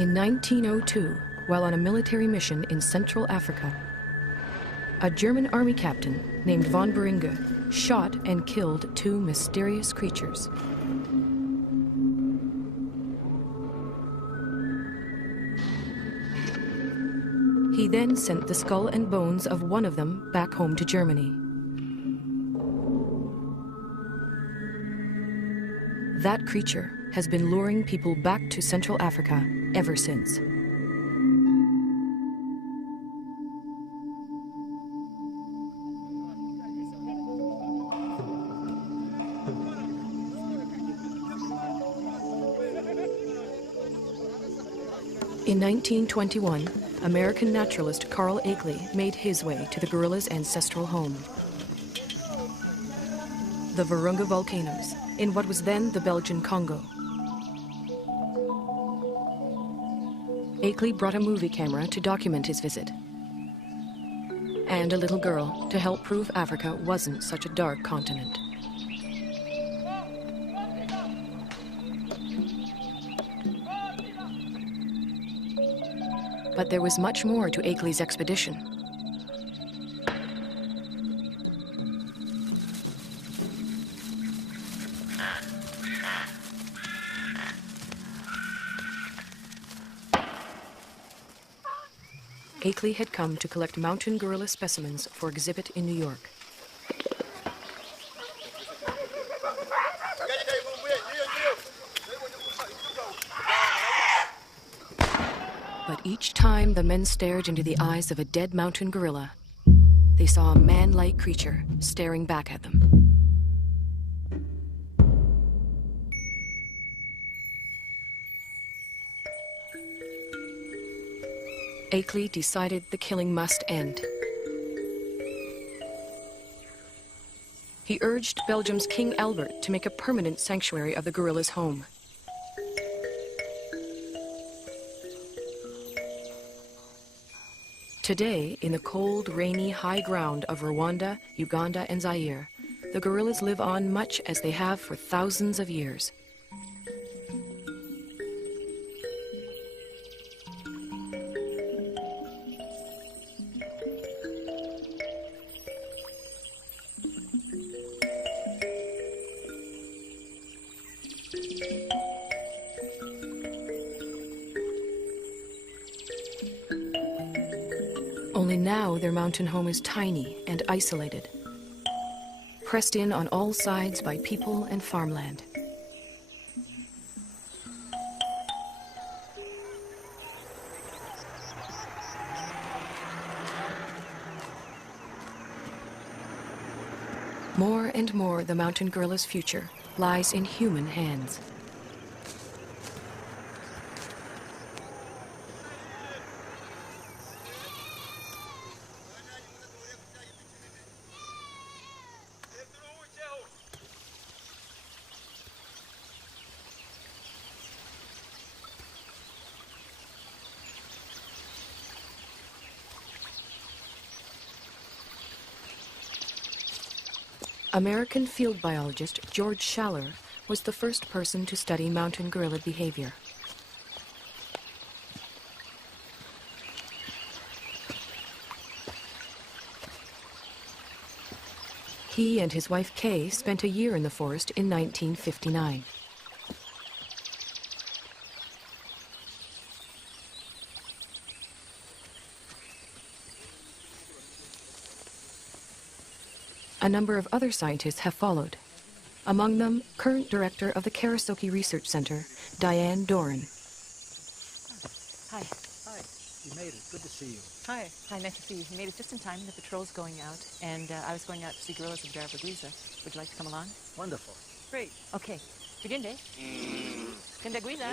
In 1902, while on a military mission in Central Africa, a German army captain named von Beringe shot and killed two mysterious creatures. He then sent the skull and bones of one of them back home to Germany. That creature has been luring people back to Central Africa ever since. In 1921, American naturalist Carl Akeley made his way to the gorilla's ancestral home, the Virunga volcanoes, in what was then the Belgian Congo. Akeley brought a movie camera to document his visit, and a little girl to help prove Africa wasn't such a dark continent. But there was much more to Akeley's expedition. Akeley had come to collect mountain gorilla specimens for exhibit in New York. But each time the men stared into the eyes of a dead mountain gorilla, they saw a man-like creature staring back at them. Akeley decided the killing must end. He urged Belgium's King Albert to make a permanent sanctuary of the gorilla's home. Today, in the cold, rainy high ground of Rwanda, Uganda, and Zaire, the gorillas live on much as they have for thousands of years. Only now their mountain home is tiny and isolated, pressed in on all sides by people and farmland. More and more, the mountain gorilla's future lies in human hands. American field biologist George Schaller was the first person to study mountain gorilla behavior. He and his wife Kay spent a year in the forest in 1959. A number of other scientists have followed. Among them, current director of the Karasoke Research Center, Diane Doran. Hi. Hi. You made it. Good to see you. Hi. Hi, nice to see you. You made it just in time. The patrol's going out, and I was going out to see gorillas in Darabagwiza. Would you like to come along? Wonderful. Great. Okay. Tugende. Kandagwiza.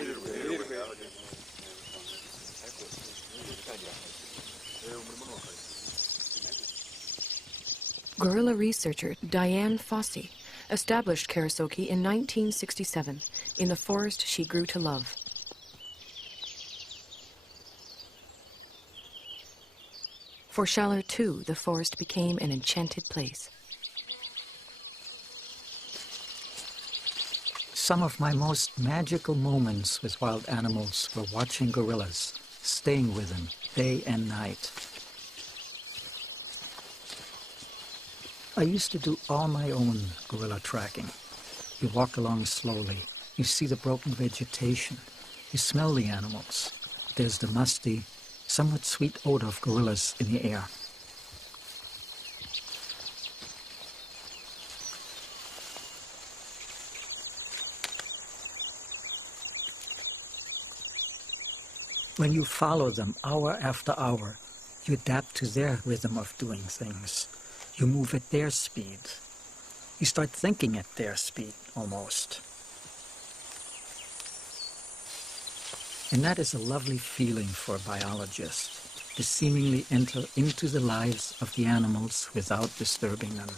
Gorilla researcher Diane Fossey established Karasoke in 1967 in the forest she grew to love. For Schaller, too, the forest became an enchanted place. Some of my most magical moments with wild animals were watching gorillas, staying with them day and night. I used to do all my own gorilla tracking. You walk along slowly, you see the broken vegetation, you smell the animals. There's the musty, somewhat sweet odor of gorillas in the air. When you follow them hour after hour, you adapt to their rhythm of doing things. You move at their speed. You start thinking at their speed, almost. And that is a lovely feeling for a biologist, to seemingly enter into the lives of the animals without disturbing them.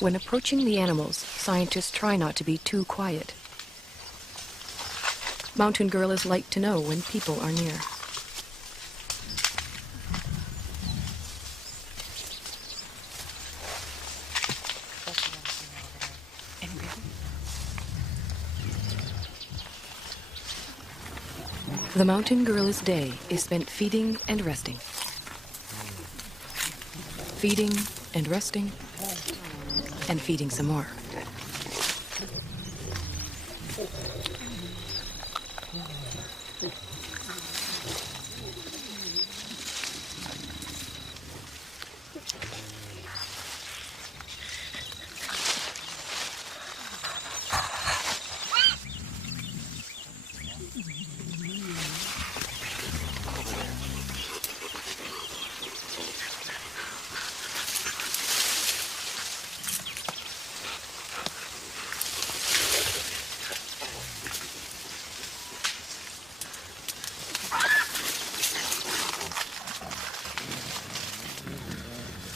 When approaching the animals, scientists try not to be too quiet. Mountain gorillas like to know when people are near. The mountain gorilla's day is spent feeding and resting. Feeding and resting, and feeding some more.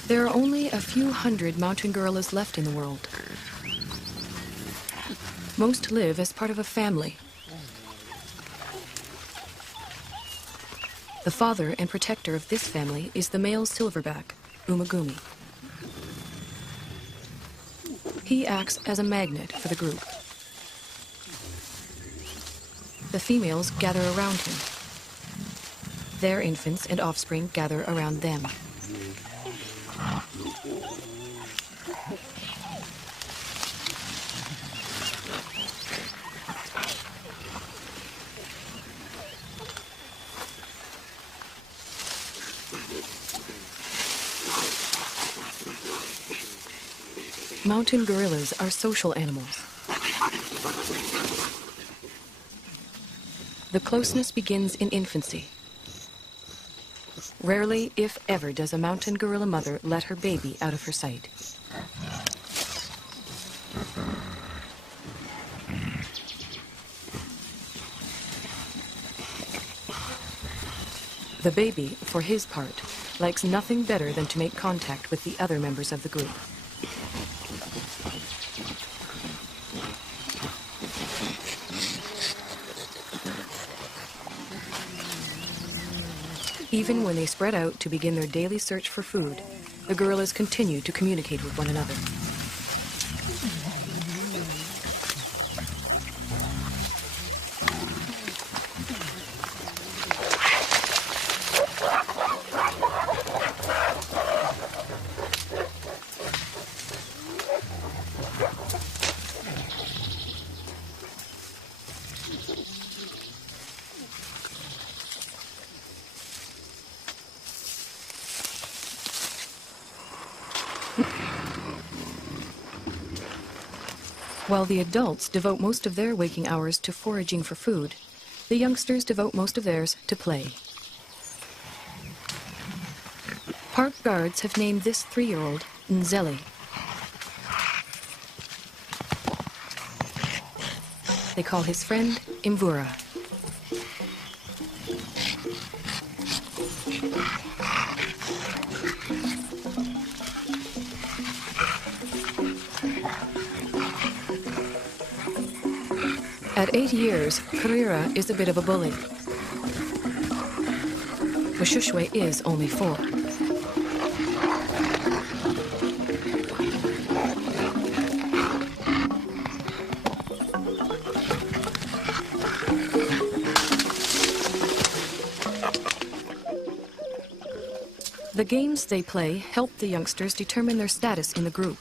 There are only a few hundred mountain gorillas left in the world. Most live as part of a family. The father and protector of this family is the male silverback, Umagumi. He acts as a magnet for the group. The females gather around him. Their infants and offspring gather around them. Mountain gorillas are social animals. The closeness begins in infancy. Rarely, if ever, does a mountain gorilla mother let her baby out of her sight. The baby, for his part, likes nothing better than to make contact with the other members of the group. Even when they spread out to begin their daily search for food, the gorillas continue to communicate with one another. While the adults devote most of their waking hours to foraging for food, the youngsters devote most of theirs to play. Park guards have named this 3-year-old Nzeli. They call his friend Imvura. At 8 years, Karira is a bit of a bully. Moshoeshoe is only 4. The games they play help the youngsters determine their status in the group.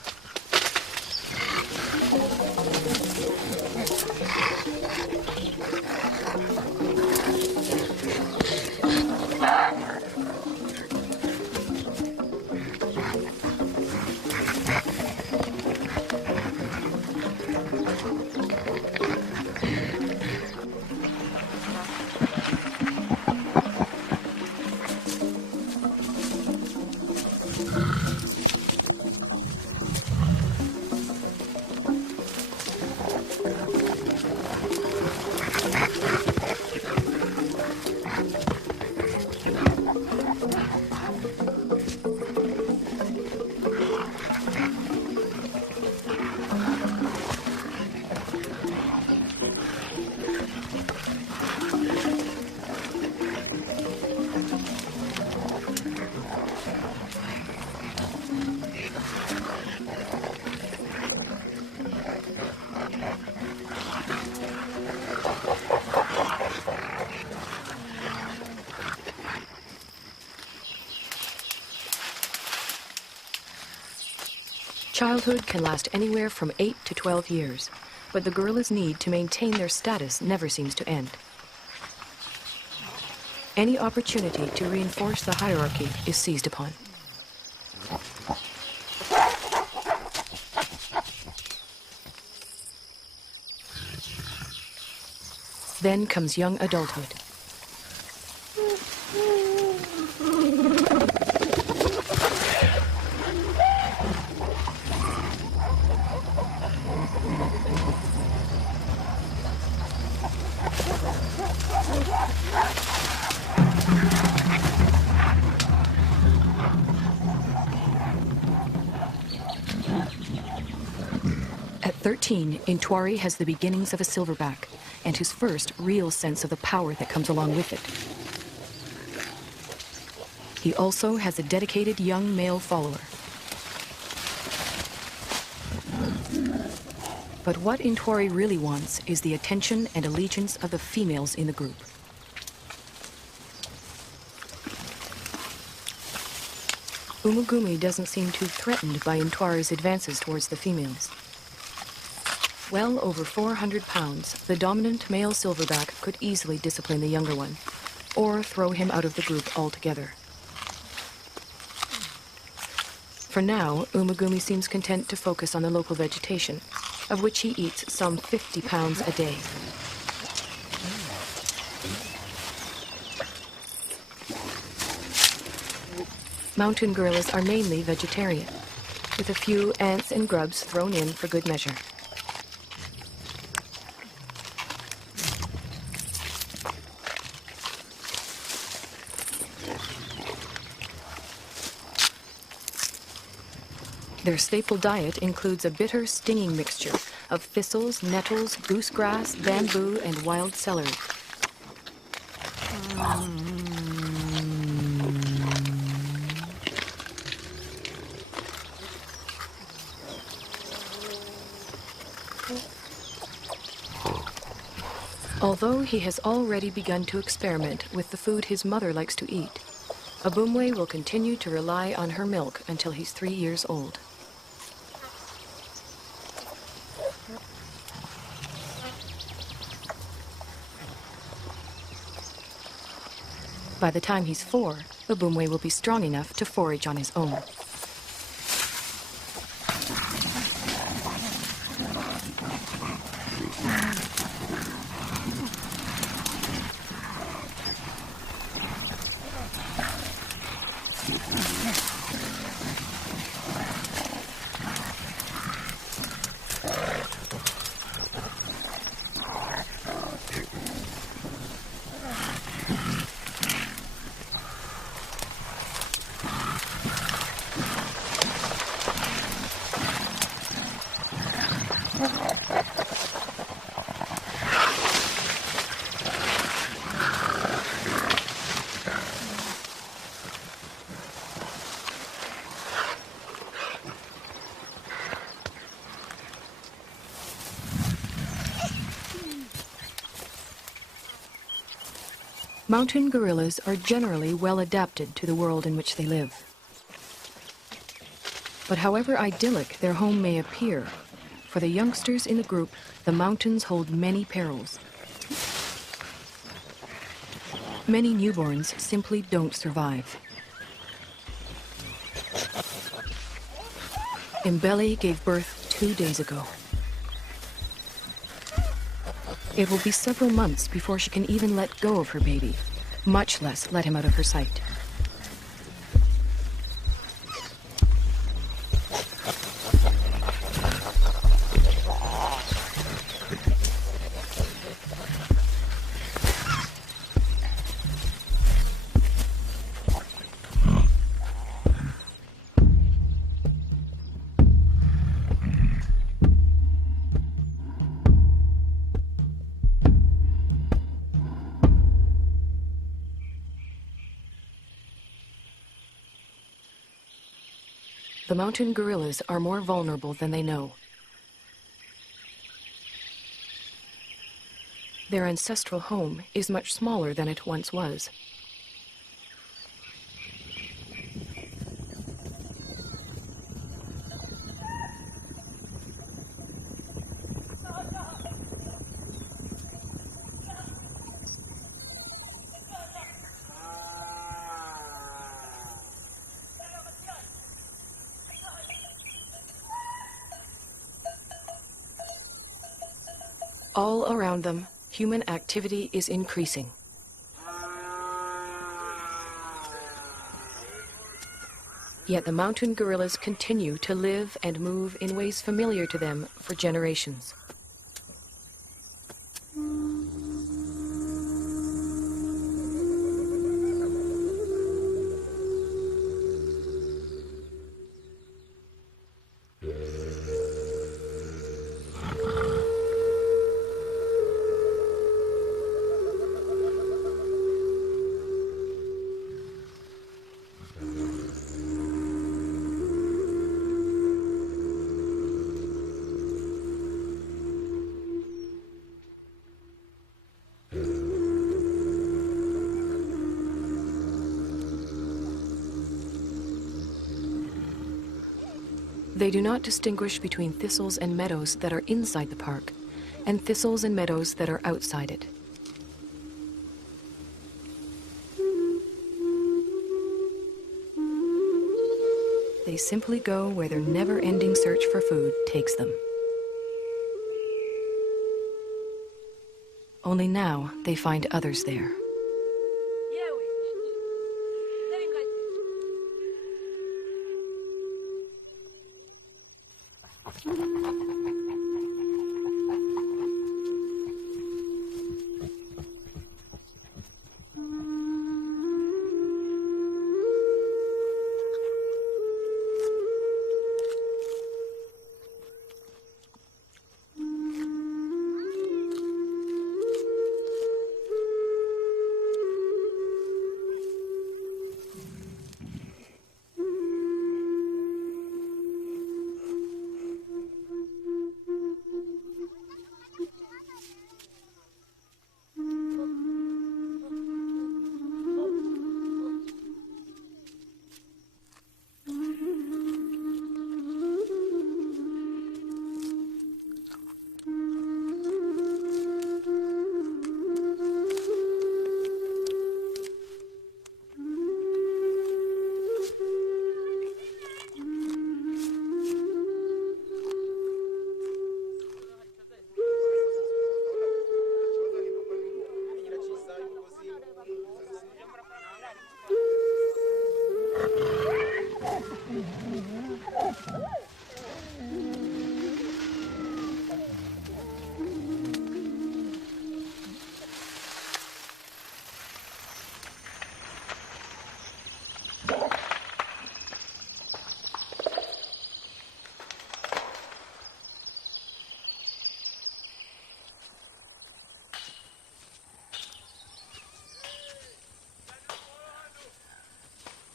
Childhood can last anywhere from 8 to 12 years, but the gorillas' need to maintain their status never seems to end. Any opportunity to reinforce the hierarchy is seized upon. Then comes young adulthood. At 13, Intwari has the beginnings of a silverback, and his first real sense of the power that comes along with it. He also has a dedicated young male follower. But what Intwari really wants is the attention and allegiance of the females in the group. Umugumi doesn't seem too threatened by Intwari's advances towards the females. Well over 400 pounds, the dominant male silverback could easily discipline the younger one, or throw him out of the group altogether. For now, Umugumi seems content to focus on the local vegetation, of which he eats some 50 pounds a day. Mountain gorillas are mainly vegetarian, with a few ants and grubs thrown in for good measure. Their staple diet includes a bitter, stinging mixture of thistles, nettles, goosegrass, bamboo, and wild celery. Although he has already begun to experiment with the food his mother likes to eat, Abumwe will continue to rely on her milk until he's 3 years old. By the time he's 4, Abumwe will be strong enough to forage on his own. Mountain gorillas are generally well adapted to the world in which they live. But however idyllic their home may appear, for the youngsters in the group, the mountains hold many perils. Many newborns simply don't survive. Mbele gave birth 2 days ago. It will be several months before she can even let go of her baby, much less let him out of her sight. The mountain gorillas are more vulnerable than they know. Their ancestral home is much smaller than it once was. All around them, human activity is increasing. Yet the mountain gorillas continue to live and move in ways familiar to them for generations. They do not distinguish between thistles and meadows that are inside the park and thistles and meadows that are outside it. They simply go where their never-ending search for food takes them. Only now they find others there.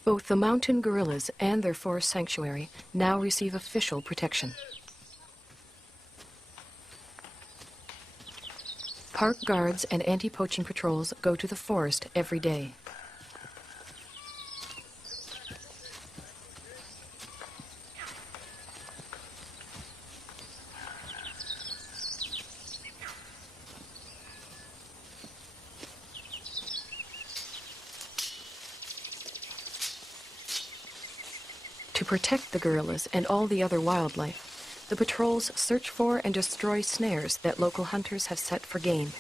Both the mountain gorillas and their forest sanctuary now receive official protection. Park guards and anti-poaching patrols go to the forest every day. To protect the gorillas and all the other wildlife, the patrols search for and destroy snares that local hunters have set for game.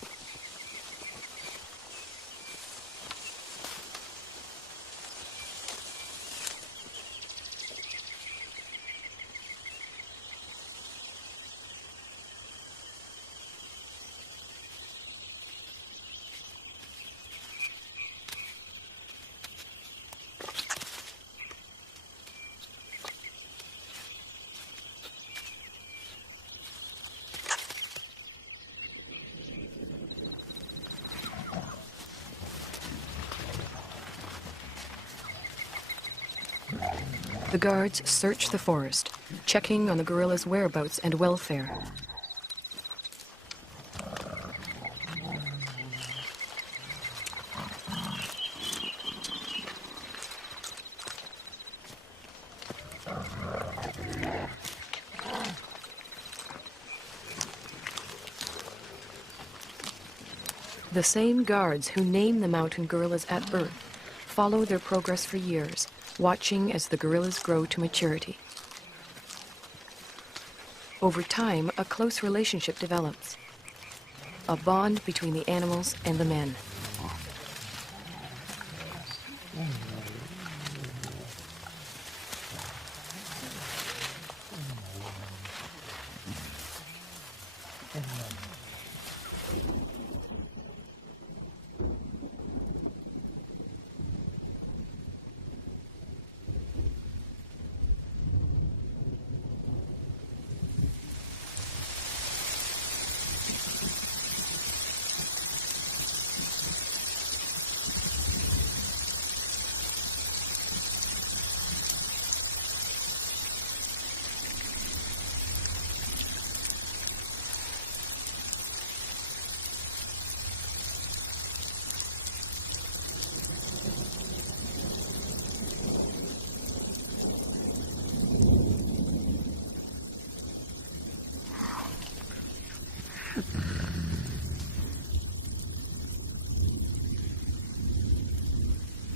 The guards search the forest, checking on the gorillas' whereabouts and welfare. The same guards who name the mountain gorillas at birth follow their progress for years, watching as the gorillas grow to maturity. Over time, a close relationship develops, a bond between the animals and the men.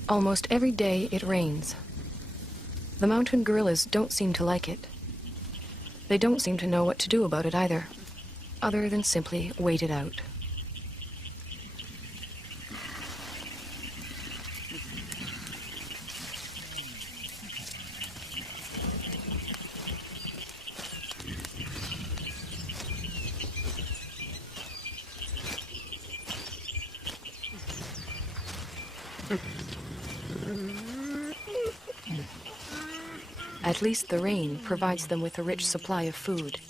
Almost every day it rains. The mountain gorillas don't seem to like it. They don't seem to know what to do about it either, other than simply wait it out. At least the rain provides them with a rich supply of food.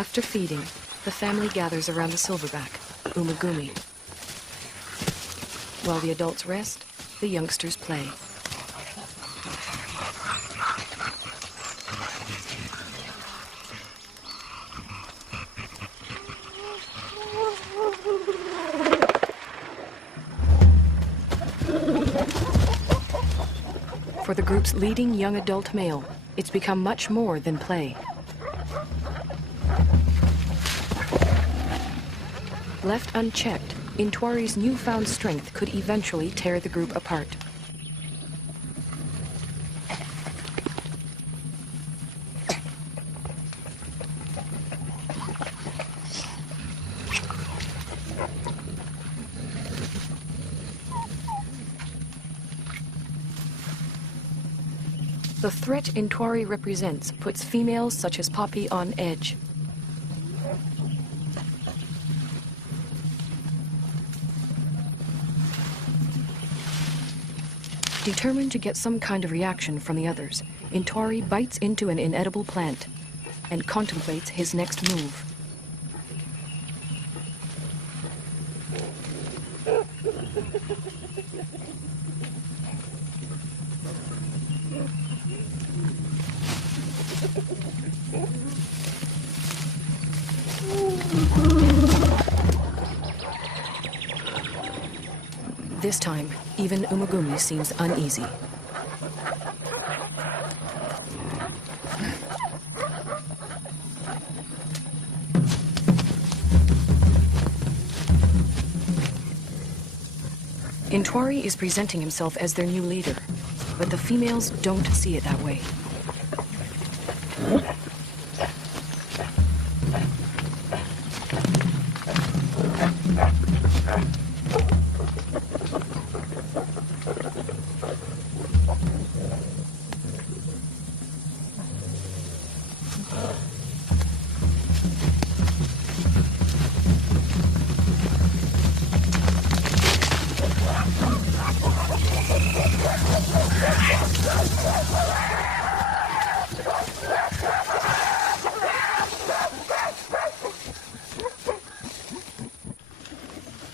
After feeding, the family gathers around the silverback, Umagumi. While the adults rest, the youngsters play. For the group's leading young adult male, it's become much more than play. Left unchecked, Intwari's newfound strength could eventually tear the group apart. The threat Intwari represents puts females such as Poppy on edge. Determined to get some kind of reaction from the others, Intwari bites into an inedible plant and contemplates his next move. This time, even Umagumi seems uneasy. Intwari is presenting himself as their new leader, but the females don't see it that way.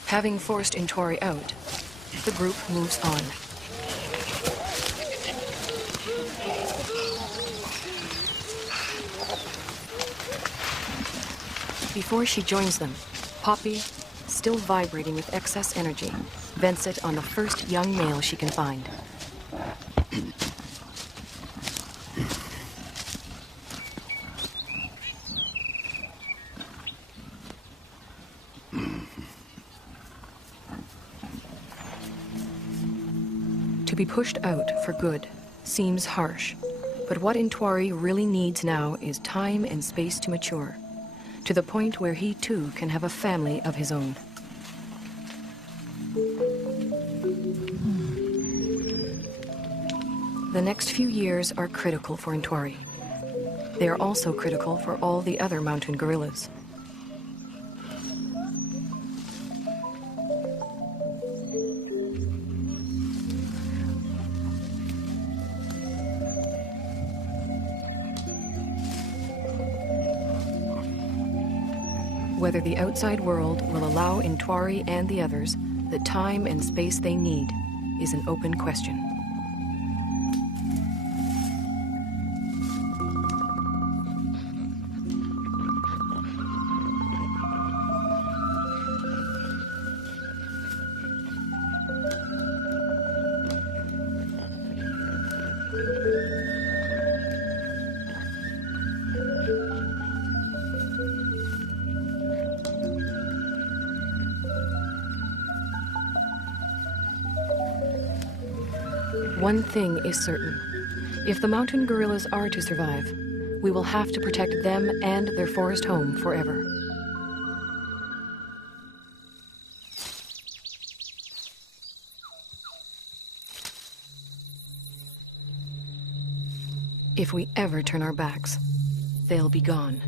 Having forced Intwari out, the group moves on. Before she joins them, Poppy, still vibrating with excess energy, vents it on the first young male she can find. To be pushed out for good seems harsh, but what Intwari really needs now is time and space to mature, to the point where he too can have a family of his own. The next few years are critical for Intwari. They are also critical for all the other mountain gorillas. Whether the outside world will allow Intwari and the others the time and space they need is an open question. One thing is certain. If the mountain gorillas are to survive, we will have to protect them and their forest home forever. If we ever turn our backs, they'll be gone.